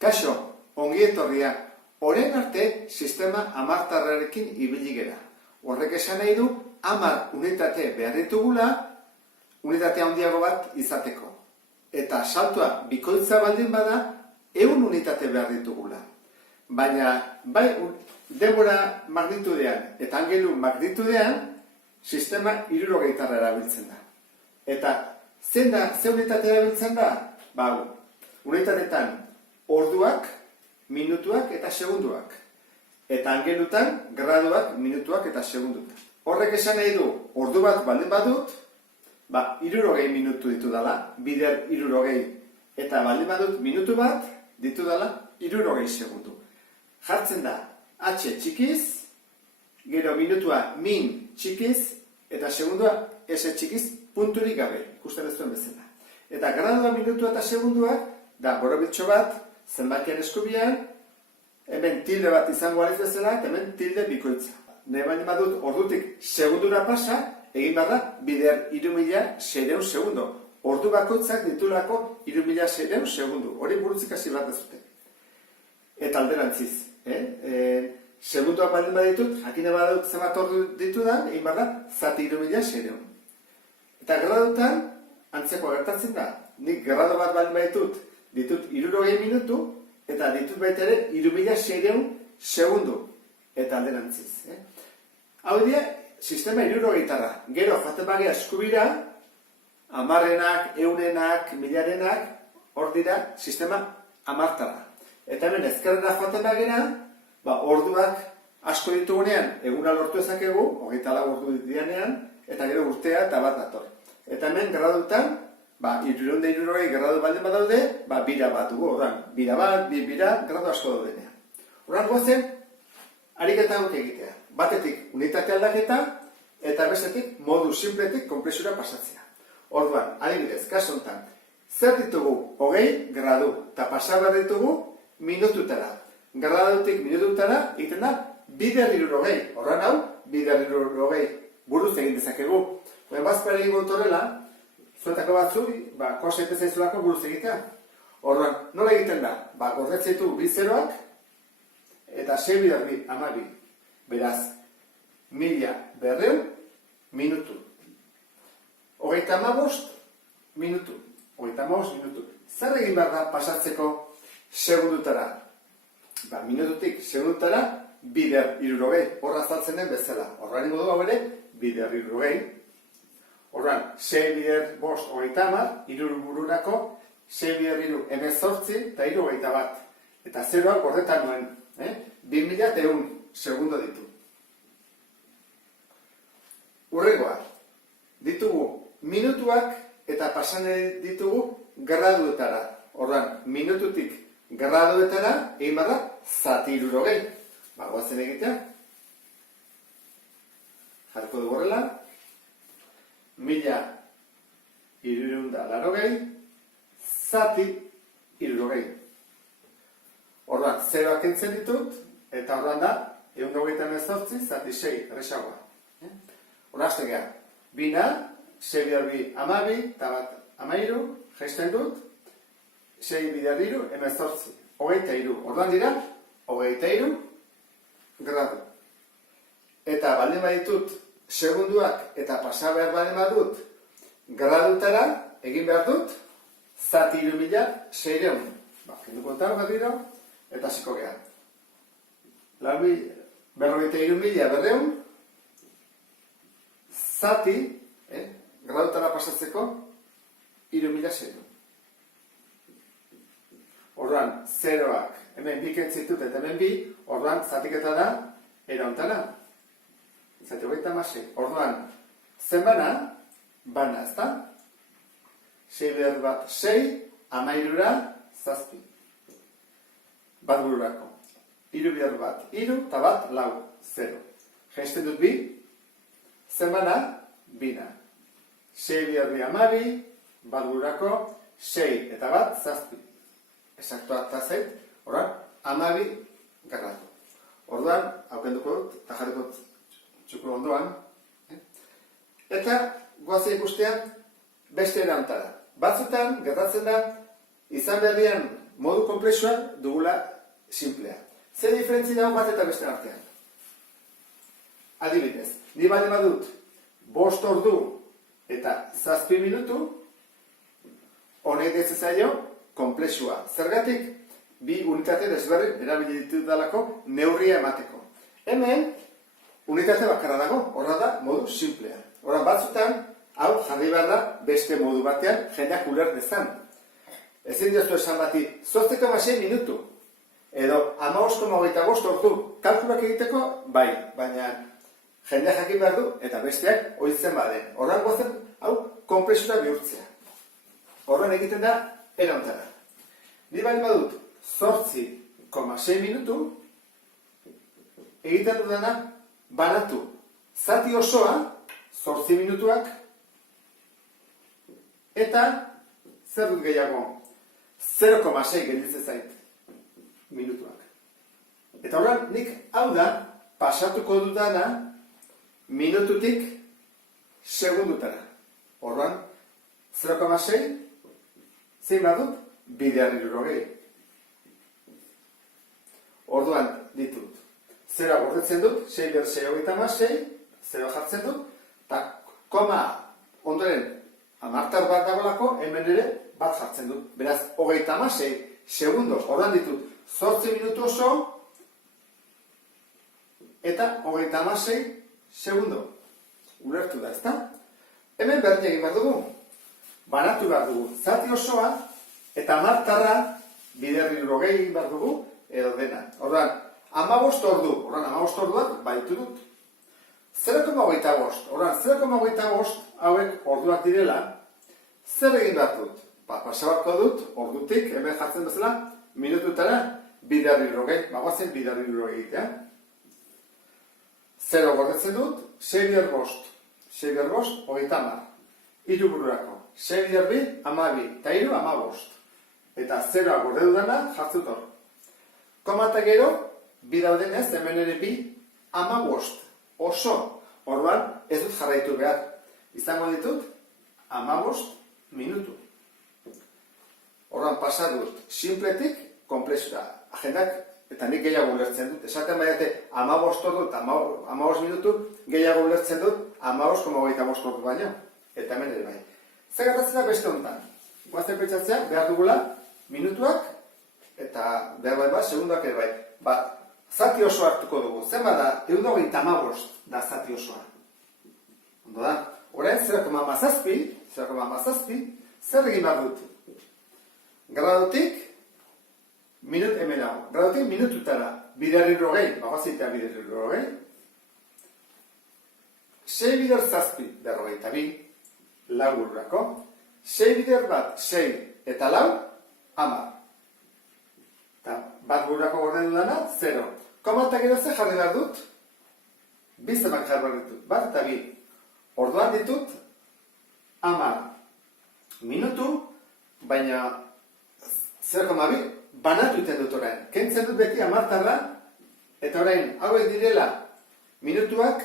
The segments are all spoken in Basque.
Kaixo, ongi etorria, orain arte sistema hamartarrarekin ibili gera. Horrek esan nahi du, 10 unitate behar ditugula, unitate handiago bat izateko. Eta saltoa bikoitza baldin bada, 100 unitate behar ditugula. Baina, bai denbora magnitudean eta angelu magnitudean, sistema 60 erabiltzen da. Eta ze unitate erabiltzen da? Unitatetan orduak, minutuak eta segunduak. Eta angelutan graduak, minutuak eta segunduak. Horrek esan nahi du, ordu bat baldin badut, 60 minutu ditu dela, bider 60, eta baldin badut minutu bat ditu dela 60 segundu. Jartzen da H txikiz, gero minutua min txikiz, eta segundua S txikiz punturik gabe, ikusten ez duen bezala. Eta gradua, minutua eta segunduak, da borobiltxo bat, zenbakian eskubian, hemen tilde bat izango aliz bezala, eta hemen tilde bikoitza. Nahi baina badut ordutik segundura pasa, egin behar da, bider 3600 segundo. Ordu bakoitzak ditulako 3600 segundo. Hori burutzik hasi bat dezute. Eta alderantziz. Segunduak baldin baditut, jakine badut zenbat ordu ditudan, egin behar da, zati 3600. Eta gradutan, antzeko gertatzen da. Nik grado bat baldin baditut, ditut 60 minutu, eta ditut baita ere 3600 segundu. Eta alderantziz. Hau dira, sistema 60. Gero, jaten bagea eskubira, 10-enak, 100-enak, 1000-enak, hor dira, sistema 10. Eta hemen ezkerrera jaten bagera, orduak asko ditugunean, eguna lortu ezakegu, 24 ordu ditianean, eta gero urtea eta bat dator. Eta hemen gradutan, 360 gradu baldin badaude, bira bat dugu, bira bat, bira, gradu asko daudenean. Horan gozen, ariketa guk egitea. Batetik unitate aldaketa, eta bestetik modu simpletik konpresura pasatzea. Orduan, adibidez, kasu honetan, zer ditugu 20 gradu, eta pasabar ditugu minututara. Gradutik minututara, egiten da, bider 60. Horran hau, bider 60 buruz egin dezakegu. Bazpare egingo torrela, zuetako batzuk, kosa zaizulako buruz egitea. Orduan, nola egiten da? Gordetzeitu bi zeroak, eta 6 bider 12. Beraz, 1200 minutu. 35 minutu. 35 minutu. Zer egin behar da pasatzeko segundutara? Minututik segundutara, bider 60. Horra azaltzen den bezala. Horra ningu dugu ere, bider 60. Horran, 6 bider 5, 30, iruru bururako, 6 bider 3, 18, eta 61 bat. Eta zeroak gordetan nuen. 2100 segundo ditu. Urrengoa, ditugu minutuak eta pasan ditugu graduetara. Horran, minututik graduetara, egin bada, zati 60. Goazen egitea. Jarko dugu horrela. 1380, zati 60. Orduan, zeroak entzen ditut, eta orduan da, 128, zati 6, erresagoa. Horra hasten geha, bina, 6 bider 2, 12, eta bat 13, jaisten dut, 6 bider 2, 18, 23. Orduan dira, 23 gradu. Eta baldin baditut, segunduak eta pasa behar baldin badut, gradutara, egin behar dut, zati 3600. Kenduko eta bat dira, eta hasiko geha. 43.200 zati, gradutara pasatzeko, 3600. Orduan, zeroak, hemen bi kentzitut eta hemen bi, orduan, zatiketa da, erauntara. Zati 36. Orduan, zen bana ez da? 6 bider bat 6, 13, zazpi. Bat bururako. 3 bider bat 3, eta bat 4, 0. Jaisten dut bi, zen bina. 6 bider 2, 12, bat bururako, 6 eta bat zazpi. Esaktua eta zait, orduan, 12 gradu. Orduan, haukenduko dut, eta jarriko txuko ondoan. Eta, goazea ikustean, beste erantara. Batzutan, gertatzen da, izan berrian, modu komplexua dugula simplea. Zer diferentzi dago bat eta beste artean? Adibidez, ni baldin badut 5 ordu eta 7 minutu, honek dezaio komplexua. Zergatik, bi unitate desberdin erabili ditudalako neurria emateko. Hemen, unitate bakarra dago, horra da modu simplea. Horra batzutan, hau jarri behar da beste modu batean jendeak uler dezan. Ezin diozu esan bati, 8,6 minutu, edo 15,25 ordu, kalkulak egiteko, bai, baina jendeak jakin behar du, eta besteak oitzen baden. Horran gozen, hau, komplexura bihurtzea. Horren egiten da, erontara. Ni bali badut, 8,6 minutu, egiten dudana, banatu. Zati osoa, 8 minutuak, eta zer dut gehiago? 0,6 gelditzen zait minutuak. Eta horren, nik hau da, pasatuko dudana, minututik segundutara. Horren, 0,6, zein badut, 2,60. Orduan ditut. Zera gordetzen dut, 6 ber 6,6, 0 jartzen dut, eta koma ondoren amartar bat dagoelako, hemen ere bat jartzen dut. Beraz, 36 segundo, orduan ditut, 8 minutu oso, eta 36 segundo. Ulertu da, ezta? Hemen berdin egin behar dugu. Banatu behar dugu. Zati osoa, eta amartarra 2,60 egin behar dugu, edo dena. Orduan, 15 ordu. Orduan, 15 orduak baitu dut. 0,25. Orduan, 0,25 hauek orduak direla, zer egin behar dut? Pasabarko dut, ordutik, hemen jartzen bezala, minututara, 2,60. Bagoazen 2,60 egitea. 0 gordetzen dut, 6 ber 5. 6 ber 5, 30. Hiru bururako. 6 ber 2, 12. Eta 3, 15. Eta 0 gorde dudana, jartzen hor. Koma eta gero, bi daudenez, hemen ere 2, 15. Oso. Orduan, ez dut jarraitu behar. Izango ditut, 15 minutu. Orduan, pasa dut, simpletik, komplexura. Agendak, eta nik gehiago ulertzen dut. Esaten baiate, 15 ordu eta 15 minutu, gehiago ulertzen dut, 15,25 ordu baino. Eta hemen ere bai. Zer gertatzen da beste honetan? Guazten pentsatzea, behar dugula, minutuak, eta behar bai segunduak ere bai. Zati oso hartuko dugu. Zer bada, 1,25 da zati osoa. Ondo da? Orain, 0,7, zer egin behar dut? Gradutik, hemen hau, gradutik minututara, 2,60, bagoazitea 2,60, 6 bider 7, 42, lau bururako, 6 bider bat, 6 eta lau, 10. Eta bat bururako gorden dudana, 0. Koma eta gero ze jarri behar dut? Bizemak jarri behar ditut, bat eta bi. Orduan ditut, 10 minutu, baina 0,2 banatu iten dut orain. Kentzen dut beti amartarra, eta orain hauek direla minutuak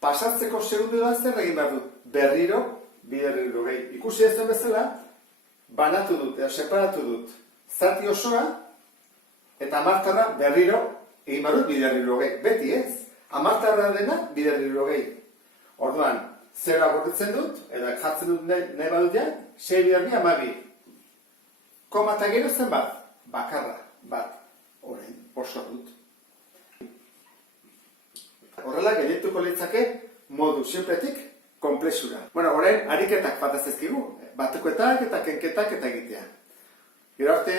pasatzeko segundu da zer egin behar dut. Berriro, 2,60. Ikusi ez duen bezala, banatu dut, edo separatu dut. Zati osoa, eta amartarra berriro egin behar dut 2,60. Beti ez, amartarra dena 2,60. Orduan, zera gordetzen dut, edo jartzen dut nahi badut ja, 6 bider 2, 12. Koma eta gero zen bat? Bakarra, bat, orain, oso dut. Horrela, gehiatuko litzake modu simpletik komplexura. Bueno, orain, ariketak bat ez ezkigu. Batukoetak eta kenketak eta egitea. Gero arte...